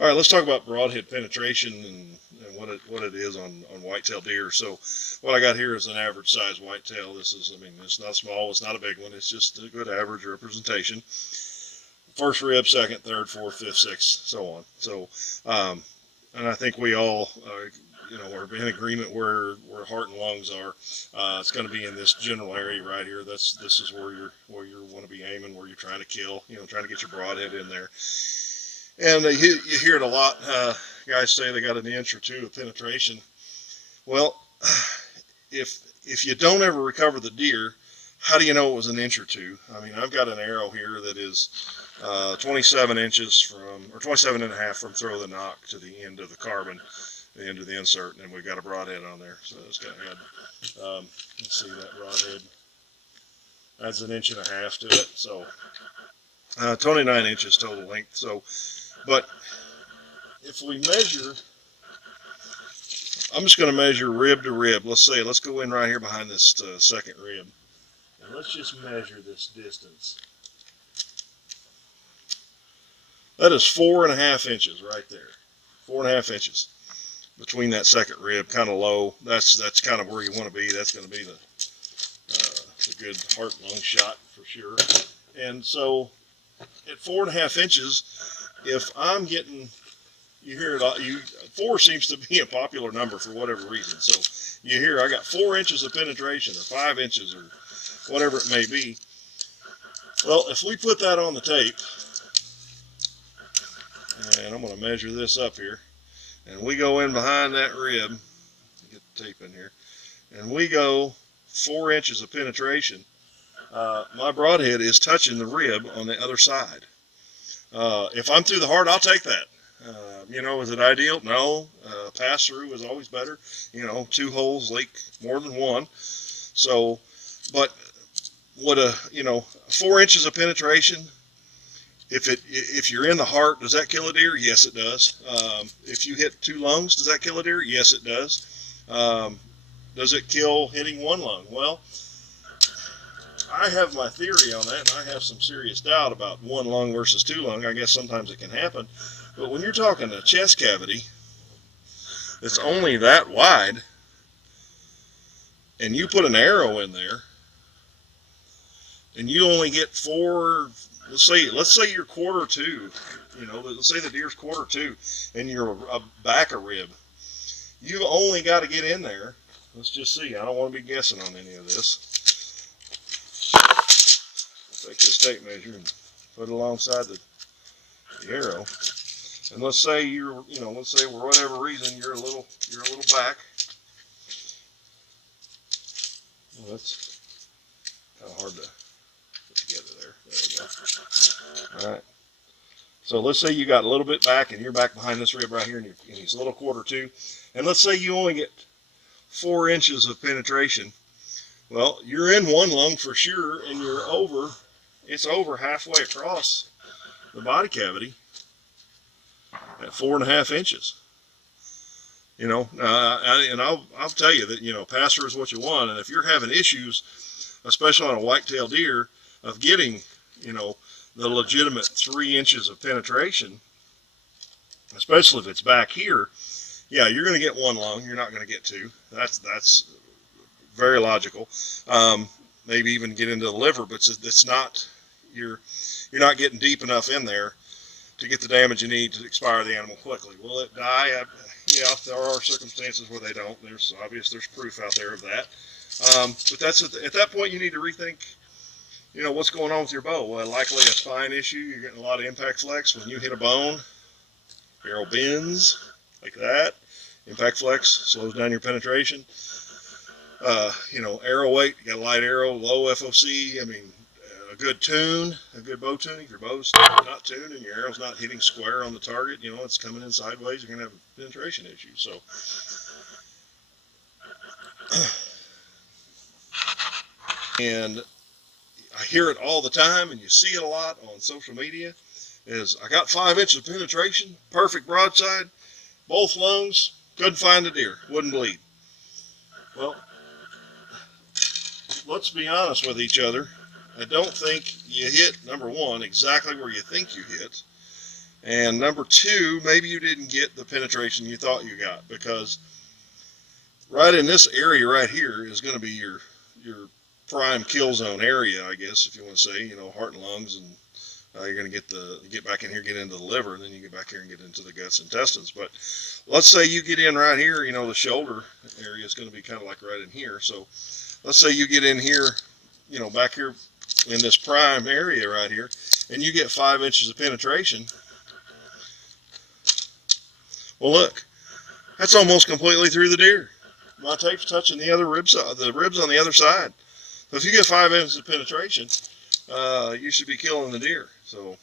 All right, let's talk about broadhead penetration and what it is on whitetail deer. So what I got here is an average size whitetail. This is, I mean, it's not small, it's not a big one. It's just a good average representation. First rib, second, third, fourth, fifth, sixth, so on. So, and I think we all, are in agreement where heart and lungs are. It's going to be in this general area right here. This is where you want to be aiming, where you're trying to kill. Trying to get your broadhead in there. And you hear it a lot. Guys say they got an inch or two of penetration. Well, if you don't ever recover the deer, how do you know it was an inch or two? I mean, I've got an arrow here that is 27 inches from, or 27 and a half from throw the knock to the end of the carbon, the end of the insert, and we've got a broadhead on there. So it's got let's see that broadhead. That's an inch and a half to it. So 29 inches total length. So, but if we measure, I'm just going to measure rib to rib. Let's go in right here behind this second rib. And let's just measure this distance. That is 4.5 inches right there. 4.5 inches between that second rib, kind of low. That's kind of where you want to be. That's going to be the good heart and lung shot for sure. And so at 4.5 inches, if I'm getting, you hear it all, 4 seems to be a popular number for whatever reason. So you hear I got 4 inches of penetration or 5 inches or whatever it may be. Well, if we put that on the tape, and I'm going to measure this up here, and we go in behind that rib, get the tape in here, and we go 4 inches of penetration, my broadhead is touching the rib on the other side. If I'm through the heart, I'll take that. Is it ideal? No. Pass through is always better. 2 holes leak more than one. So, but what 4 inches of penetration, if you're in the heart, does that kill a deer? Yes, it does. If you hit 2 lungs, does that kill a deer? Yes, it does. Does it kill hitting 1 lung? Well, I have my theory on that, and I have some serious doubt about 1 lung versus 2 lung. I guess sometimes it can happen. But when you're talking a chest cavity that's only that wide, and you put an arrow in there, and you only get 4, let's say you're 1/4 let's say the deer's 1/4, and you're a back a rib. You only got to get in there. Let's just see. I don't want to be guessing on any of this. Take this tape measure and put it alongside the arrow. And let's say let's say for whatever reason you're a little back. Well, that's kind of hard to put together there. There we go. All right. So let's say you got a little bit back, and you're back behind this rib right here, and he's a little 1/4. And let's say you only get 4 inches of penetration. Well, you're in 1 lung for sure, and it's over halfway across the body cavity at 4.5 inches. And I'll tell you that, passer is what you want. And if you're having issues, especially on a whitetail deer, of getting, the legitimate 3 inches of penetration, especially if it's back here, yeah, you're going to get 1 lung. You're not going to get 2. That's very logical. Maybe even get into the liver, but it's not, you're not getting deep enough in there to get the damage you need to expire the animal quickly. Will it die? Yeah, there are circumstances where they don't. There's proof out there of that. But that's at that point you need to rethink, what's going on with your bow. Well, likely a spine issue. You're getting a lot of impact flex. When you hit a bone, barrel bends like that. Impact flex slows down your penetration. Arrow weight, you got a light arrow, low FOC. I mean, a good bow tune. If your bow's not tuned and your arrow's not hitting square on the target, it's coming in sideways, you're going to have a penetration issue. So, and I hear it all the time, and you see it a lot on social media, is I got 5 inches of penetration, perfect broadside, both lungs, couldn't find a deer, wouldn't bleed. Well, let's be honest with each other. I don't think you hit, number one, exactly where you think you hit. And number two, maybe you didn't get the penetration you thought you got, because right in this area right here is going to be your prime kill zone area, I guess, if you want to say, you know, heart and lungs, and you're going to get back in here, get into the liver, and then you get back here and get into the guts and intestines. But let's say you get in right here, you know, the shoulder area is going to be kind of like right in here. So let's say you get in here, you know, back here in this prime area right here, and you get 5 inches of penetration. Well, look, that's almost completely through the deer. My tape's touching the ribs on the other side. So if you get 5 inches of penetration, you should be killing the deer. So